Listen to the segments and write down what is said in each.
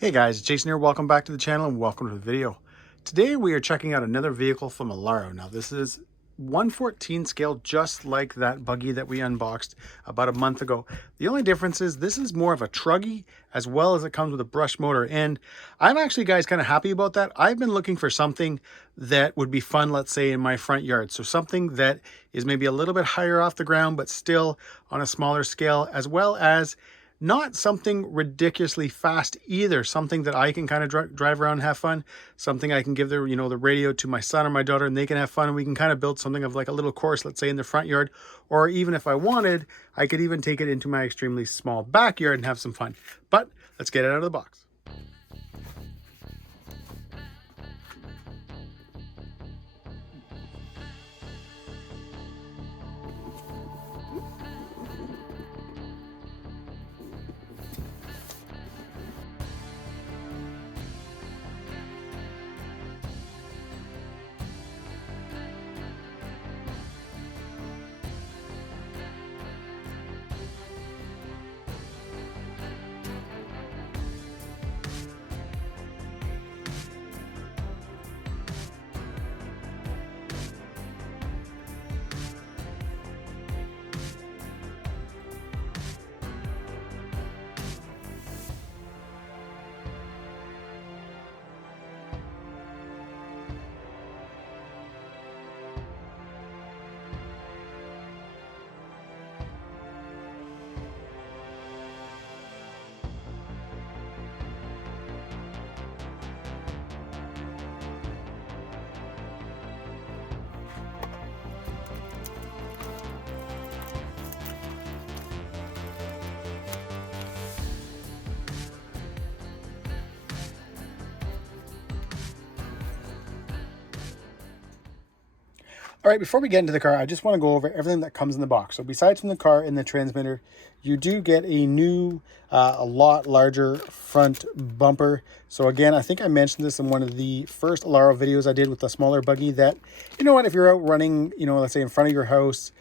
Hey guys, Jason here. Welcome back to the channel and welcome to the video. Today we are checking out another vehicle from Rlaarlo. Now this is 1/14 scale, just like that buggy that we unboxed about a month ago. The only difference is this is more of a truggy, as well as it comes with a brush motor. And I'm actually, guys, kind of happy about that. I've been looking for something that would be fun, let's say, in my front yard. So something that is maybe a little bit higher off the ground, but still on a smaller scale, as well as not something ridiculously fast either. Something that I can kind of drive around and have fun. Something I can give the radio to my son or my daughter and they can have fun. And we can kind of build something of like a little course, let's say in the front yard. Or even if I wanted, I could even take it into my extremely small backyard and have some fun. But let's get it out of the box. All right, before we get into the car, I just want to go over everything that comes in the box. So besides from the car and the transmitter, you do get a new, a lot larger front bumper. So again, I think I mentioned this in one of the first Rlaarlo videos I did with the smaller buggy that, you know what, if you're out running, let's say in front of your house,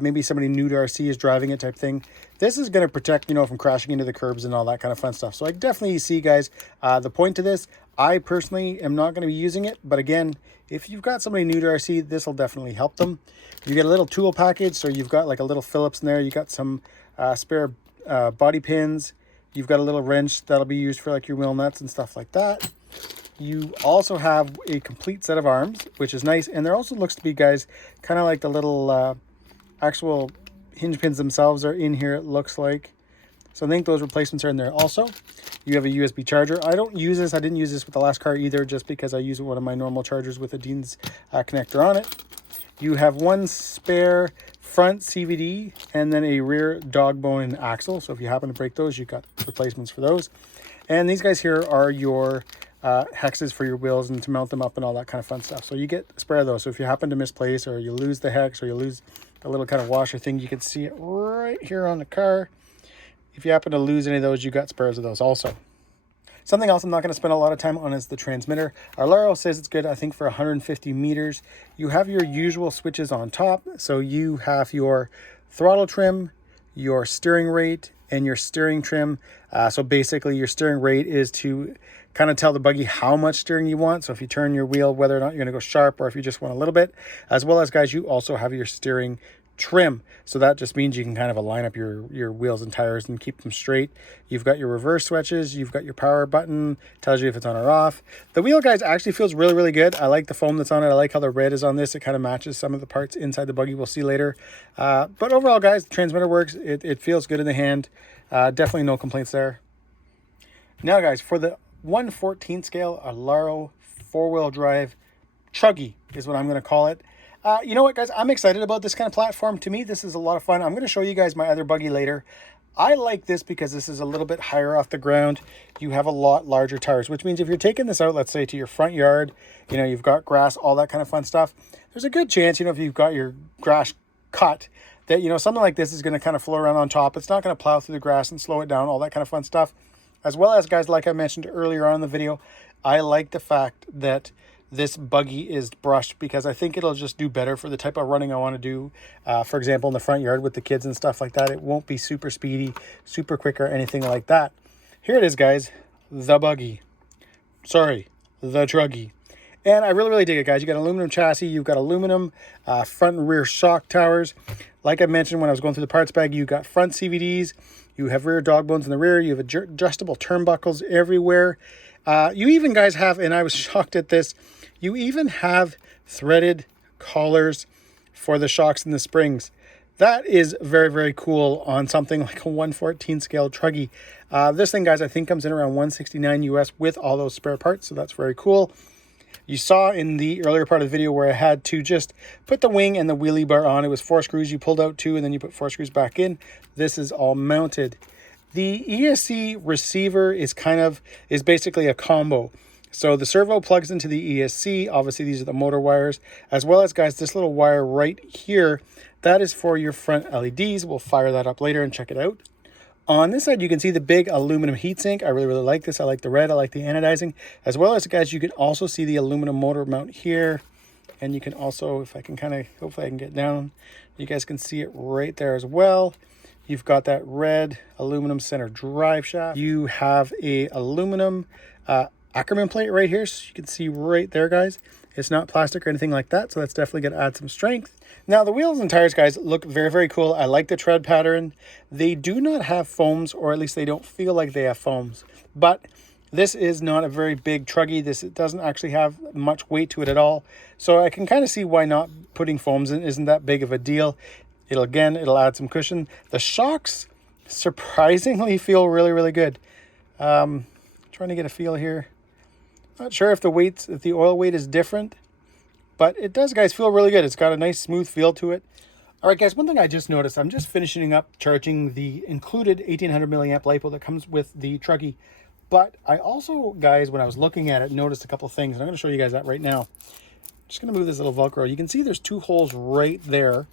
maybe somebody new to RC is driving it type thing, this is going to protect, from crashing into the curbs and all that kind of fun stuff. So I definitely see, guys, the point to this. I personally am not going to be using it, but again, if you've got somebody new to RC, this will definitely help them. You get a little tool package, so you've got like a little Phillips in there. You got some spare body pins. You've got a little wrench that'll be used for like your wheel nuts and stuff like that. You also have a complete set of arms, which is nice. And there also looks to be, guys, kind of like the little actual hinge pins themselves are in here, it looks like. So I think those replacements are in there also. You have a USB charger. I don't use this. I didn't use this with the last car either, just because I use one of my normal chargers with a Dean's connector on it. You have one spare front CVD and then a rear dog bone axle. So if you happen to break those, you've got replacements for those. And these guys here are your hexes for your wheels and to mount them up and all that kind of fun stuff. So you get a spare of those. So if you happen to misplace or you lose the hex or you lose the little kind of washer thing, you can see it right here on the car. If you happen to lose any of those, you got spares of those also. Something else I'm not going to spend a lot of time on is the transmitter. Rlaarlo says it's good, I think, for 150 meters. You have your usual switches on top. So you have your throttle trim, your steering rate, and your steering trim. So basically your steering rate is to kind of tell the buggy how much steering you want. So if you turn your wheel, whether or not you're going to go sharp or if you just want a little bit. As well as, guys, you also have your steering trim. So that just means you can kind of align up your wheels and tires and keep them straight. You've got your reverse switches, you've got your power button, tells you if it's on or off. The wheel, guys, actually feels really, really good. I like the foam that's on it. I like how the red is on this. It kind of matches some of the parts inside the buggy. We'll see later. But overall, guys, the transmitter works. It feels good in the hand. Definitely no complaints there. Now, guys, for the 1/14 scale, a Rlaarlo four-wheel drive chuggy is what I'm going to call it. You know what, guys? I'm excited about this kind of platform. To me, this is a lot of fun. I'm going to show you guys my other buggy later. I like this because this is a little bit higher off the ground. You have a lot larger tires, which means if you're taking this out, let's say to your front yard, you've got grass, all that kind of fun stuff. There's a good chance, if you've got your grass cut, that, something like this is going to kind of flow around on top. It's not going to plow through the grass and slow it down, all that kind of fun stuff. As well as, guys, like I mentioned earlier on in the video, I like the fact that this buggy is brushed because I think it'll just do better for the type of running I want to do. For example, in the front yard with the kids and stuff like that. It won't be super speedy, super quick or anything like that. Here it is, guys. the buggy. Sorry, the truggy. And I really, really dig it, guys. You got aluminum chassis. You've got aluminum front and rear shock towers. Like I mentioned when I was going through the parts bag, you got front CVDs. You have rear dog bones in the rear. You have adjustable turnbuckles everywhere. You even, guys, have, and I was shocked at this, you even have threaded collars for the shocks and the springs. That is very, very cool on something like a 1/14 scale truggy. This thing, guys, I think comes in around $169 US with all those spare parts, so that's very cool. You saw in the earlier part of the video where I had to just put the wing and the wheelie bar on. It was 4 screws. You pulled out 2 and then you put 4 screws back in. This is all mounted. The ESC receiver is basically a combo. So the servo plugs into the ESC. Obviously, these are the motor wires, as well as, guys, this little wire right here. That is for your front LEDs. We'll fire that up later and check it out. On this side, you can see the big aluminum heatsink. I really, really like this. I like the red. I like the anodizing. As well as, guys, you can also see the aluminum motor mount here. And you can also, if I can hopefully I can get down, you guys can see it right there as well. You've got that red aluminum center drive shaft. You have a aluminum Ackerman plate right here. So you can see right there, guys. It's not plastic or anything like that, so that's definitely going to add some strength. Now, the wheels and tires, guys, look very, very cool. I like the tread pattern. They do not have foams, or at least they don't feel like they have foams. But this is not a very big truggy. It doesn't actually have much weight to it at all. So I can kind of see why not putting foams in isn't that big of a deal. It'll add some cushion. The shocks surprisingly feel really, really good. Trying to get a feel here. Not sure if the oil weight is different, but it does, guys, feel really good. It's got a nice smooth feel to it. All right, guys, one thing I just noticed, I'm just finishing up charging the included 1800 milliamp LiPo that comes with the truggy. But I also, guys, when I was looking at it, noticed a couple of things. And I'm going to show you guys that right now. Just going to move this little Velcro. You can see there's 2 holes right there.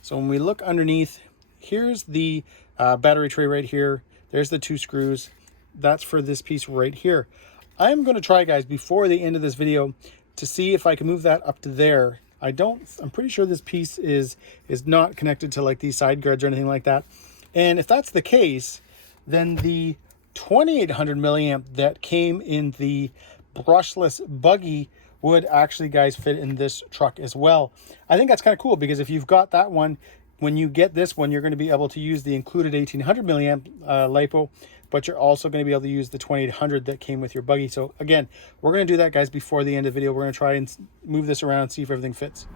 So when we look underneath, here's the battery tray right here. There's the 2 screws. That's for this piece right here. I'm going to try, guys, before the end of this video to see if I can move that up to there. I'm pretty sure this piece is not connected to like these side guards or anything like that. And if that's the case, then the 2800 milliamp that came in the brushless buggy would actually, guys, fit in this truck as well. I think that's kind of cool because if you've got that one, when you get this one, you're going to be able to use the included 1800 milliamp LiPo, but you're also going to be able to use the 2800 that came with your buggy. So again, we're going to do that, guys, before the end of the video. We're going to try and move this around and see if everything fits.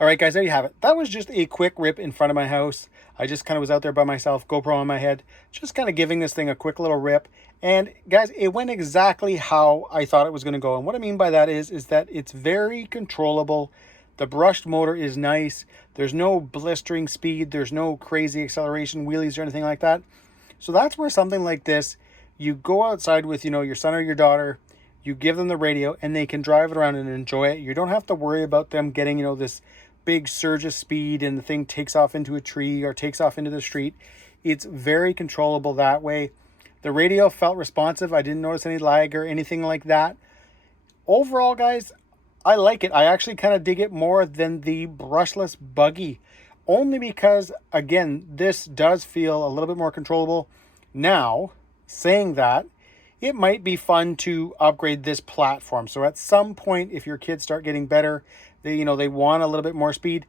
All right, guys, there you have it. That was just a quick rip in front of my house. I just kind of was out there by myself, GoPro on my head, just kind of giving this thing a quick little rip. And guys, it went exactly how I thought it was going to go. And what I mean by that is that it's very controllable. The brushed motor is nice. There's no blistering speed. There's no crazy acceleration, wheelies or anything like that. So that's where something like this, you go outside with, your son or your daughter, you give them the radio and they can drive it around and enjoy it. You don't have to worry about them getting, this big surge of speed and the thing takes off into a tree or takes off into the street. It's very controllable that way. The radio felt responsive. I didn't notice any lag or anything like that. Overall, guys, I like it. I actually kind of dig it more than the brushless buggy. only because, again, this does feel a little bit more controllable. Now, saying that, it might be fun to upgrade this platform. So at some point, if your kids start getting better, they want a little bit more speed.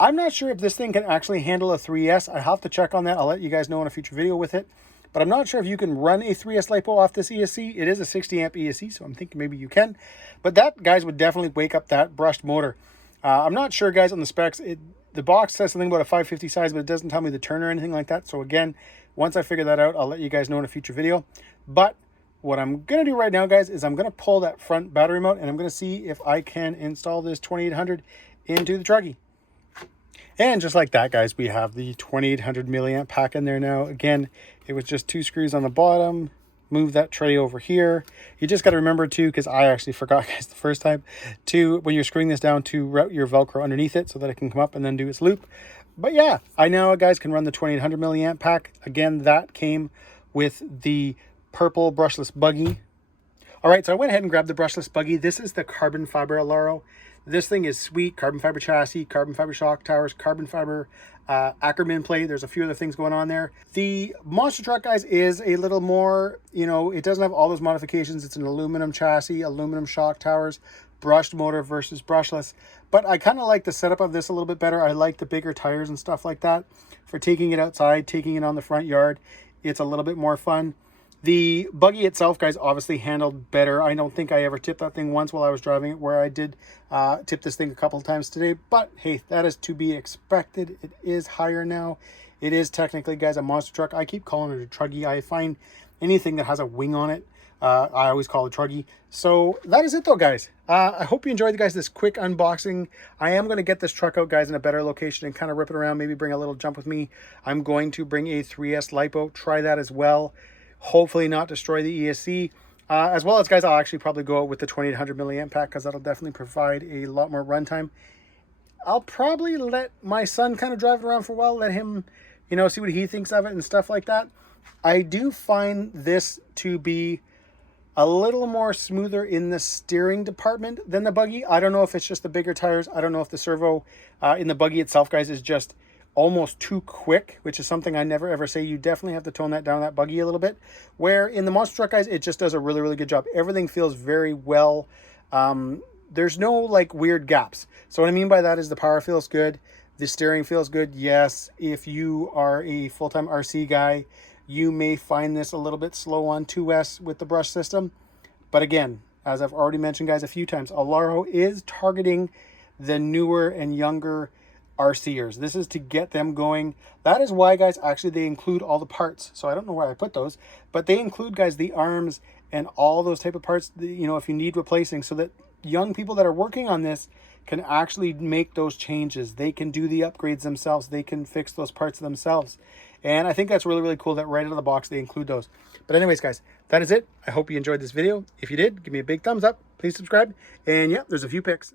I'm not sure if this thing can actually handle a 3S. I have to check on that. I'll let you guys know in a future video with it. But I'm not sure if you can run a 3S LiPo off this ESC. It is a 60 amp ESC, so I'm thinking maybe you can. But that, guys, would definitely wake up that brushed motor. I'm not sure, guys, on the specs. The box says something about a 550 size, but it doesn't tell me the turn or anything like that. So again, once I figure that out, I'll let you guys know in a future video. But what I'm going to do right now, guys, is I'm going to pull that front battery mount, and I'm going to see if I can install this 2800 into the Truggy. And just like that, guys, we have the 2800 milliamp pack in there now. Again, it was just 2 screws on the bottom. Move that tray over here. You just got to remember too, because I actually forgot, guys, the first time, to, when you're screwing this down, to route your Velcro underneath it so that it can come up and then do its loop. But yeah, I now, guys, can run the 2800 milliamp pack. Again, that came with the purple brushless buggy. All right, so I went ahead and grabbed the brushless buggy. This is the carbon fiber Rlaarlo. This thing is sweet. Carbon fiber chassis, carbon fiber shock towers, carbon fiber Ackerman plate. There's a few other things going on there. The monster truck, guys, is a little more, it doesn't have all those modifications. It's an aluminum chassis, aluminum shock towers, brushed motor versus brushless. But I kind of like the setup of this a little bit better. I like the bigger tires and stuff like that for taking it outside, taking it on the front yard. It's a little bit more fun. The buggy itself, guys, obviously handled better. I don't think I ever tipped that thing once while I was driving it, where I did tip this thing a couple of times today. But hey, that is to be expected. It is higher now. It is technically, guys, a monster truck. I keep calling it a Truggy. I find anything that has a wing on it, I always call it Truggy. So that is it, though, guys. I hope you enjoyed, guys, this quick unboxing. I am going to get this truck out, guys, in a better location and kind of rip it around, maybe bring a little jump with me. I'm going to bring a 3S LiPo, try that as well. Hopefully not destroy the ESC. As well as, guys, I'll actually probably go out with the 2800 milliamp pack, because that'll definitely provide a lot more runtime. I'll probably let my son kind of drive it around for a while, let him, see what he thinks of it and stuff like that. I do find this to be a little more smoother in the steering department than the buggy. I don't know if it's just the bigger tires. I don't know if the servo in the buggy itself, guys, is just almost too quick, which is something I never ever say. You definitely have to tone that down, that buggy, a little bit. Where in the monster truck, guys, it just does a really, really good job. Everything feels very well. There's no like weird gaps. So what I mean by that is the power feels good. The steering feels good. Yes, if you are a full-time RC guy, you may find this a little bit slow on 2S with the brush system. But again, as I've already mentioned, guys, a few times, Rlaarlo is targeting the newer and younger RCers. This is to get them going. That is why, guys, actually they include all the parts. So I don't know where I put those, but they include, guys, the arms and all those type of parts, if you need replacing, so that young people that are working on this can actually make those changes. They can do the upgrades themselves. They can fix those parts themselves. And I think that's really, really cool that right out of the box they include those. But anyways, guys, that is it. I hope you enjoyed this video. If you did, give me a big thumbs up. Please subscribe. And yeah, there's a few pics.